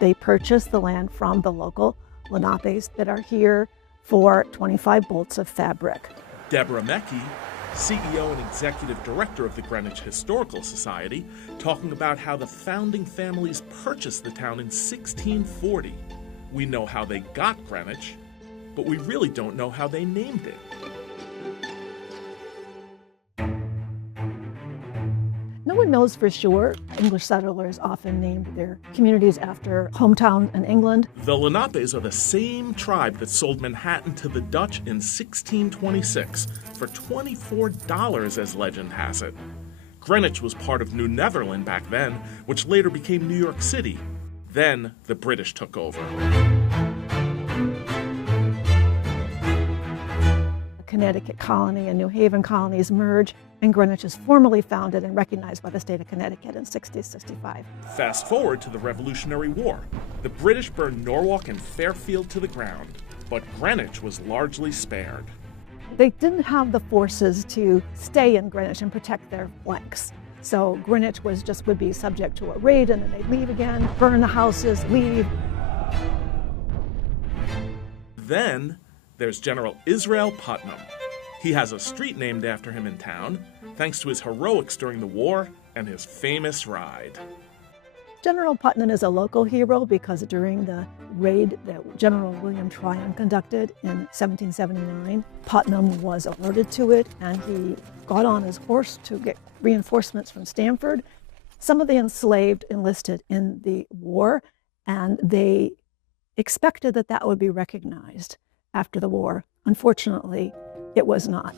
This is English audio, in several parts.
They purchased the land from the local Lenapes that are here for 25 bolts of fabric. Deborah Mecki, CEO and executive director of the Greenwich Historical Society, talking about how the founding families purchased the town in 1640. We know how they got Greenwich, but we really don't know how they named it. No one knows for sure. English settlers often named their communities after hometown in England. The Lenapes are the same tribe that sold Manhattan to the Dutch in 1626 for $24, as legend has it. Greenwich was part of New Netherland back then, which later became New York City. Then the British took over. The Connecticut colony and New Haven colonies merge, and Greenwich is formally founded and recognized by the state of Connecticut in 1665. Fast forward to the Revolutionary War. The British burned Norwalk and Fairfield to the ground, but Greenwich was largely spared. They didn't have the forces to stay in Greenwich and protect their flanks. So Greenwich would be subject to a raid, and then they'd leave again, burn the houses, leave. Then there's General Israel Putnam. He has a street named after him in town, thanks to his heroics during the war and his famous ride. General Putnam is a local hero because during the raid that General William Tryon conducted in 1779, Putnam was alerted to it, and he got on his horse to get reinforcements from Stamford. Some of the enslaved enlisted in the war, and they expected that that would be recognized after the war. Unfortunately, it was not.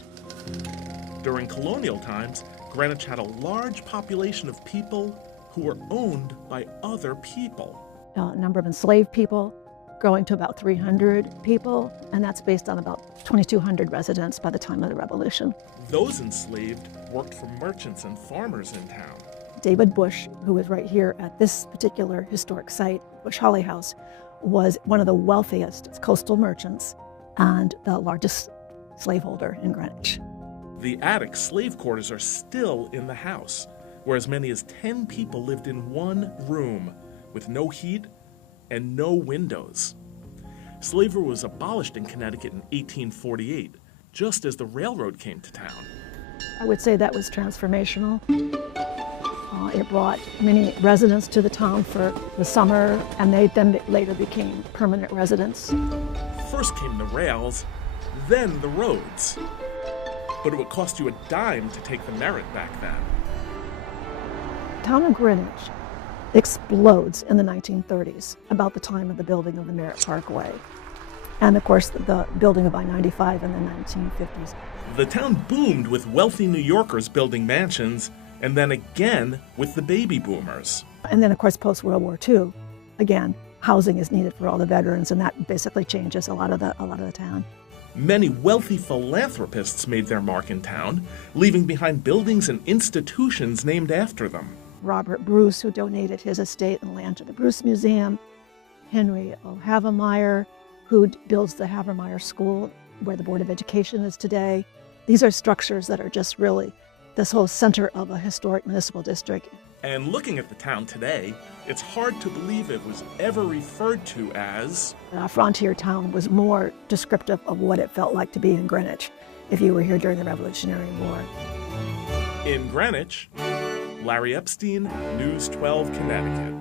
During colonial times, Greenwich had a large population of people who were owned by other people. A number of enslaved people growing to about 300 people, and that's based on about 2,200 residents by the time of the Revolution. Those enslaved worked for merchants and farmers in town. David Bush, who is right here at this particular historic site, Bush Holly House, was one of the wealthiest coastal merchants and the largest slaveholder in Greenwich. The attic slave quarters are still in the house, where as many as 10 people lived in one room with no heat and no windows. Slavery was abolished in Connecticut in 1848, just as the railroad came to town. I would say that was transformational. It brought many residents to the town for the summer, and they then later became permanent residents. First came the rails, then the roads. But it would cost you a dime to take the Merritt back then. The town of Greenwich explodes in the 1930s, about the time of the building of the Merritt Parkway, and of course the building of I-95 in the 1950s. The town boomed with wealthy New Yorkers building mansions, and then again with the baby boomers. And then of course post-World War II, again, housing is needed for all the veterans, and that basically changes a lot of the town. Many wealthy philanthropists made their mark in town, leaving behind buildings and institutions named after them. Robert Bruce, who donated his estate and land to the Bruce Museum. Henry O. Havemeyer, who builds the Havemeyer School, where the Board of Education is today. These are structures that are just really this whole center of a historic municipal district. And looking at the town today, it's hard to believe it was ever referred to as a frontier town was more descriptive of what it felt like to be in Greenwich if you were here during the Revolutionary War. In Greenwich, Larry Epstein, News 12, Connecticut.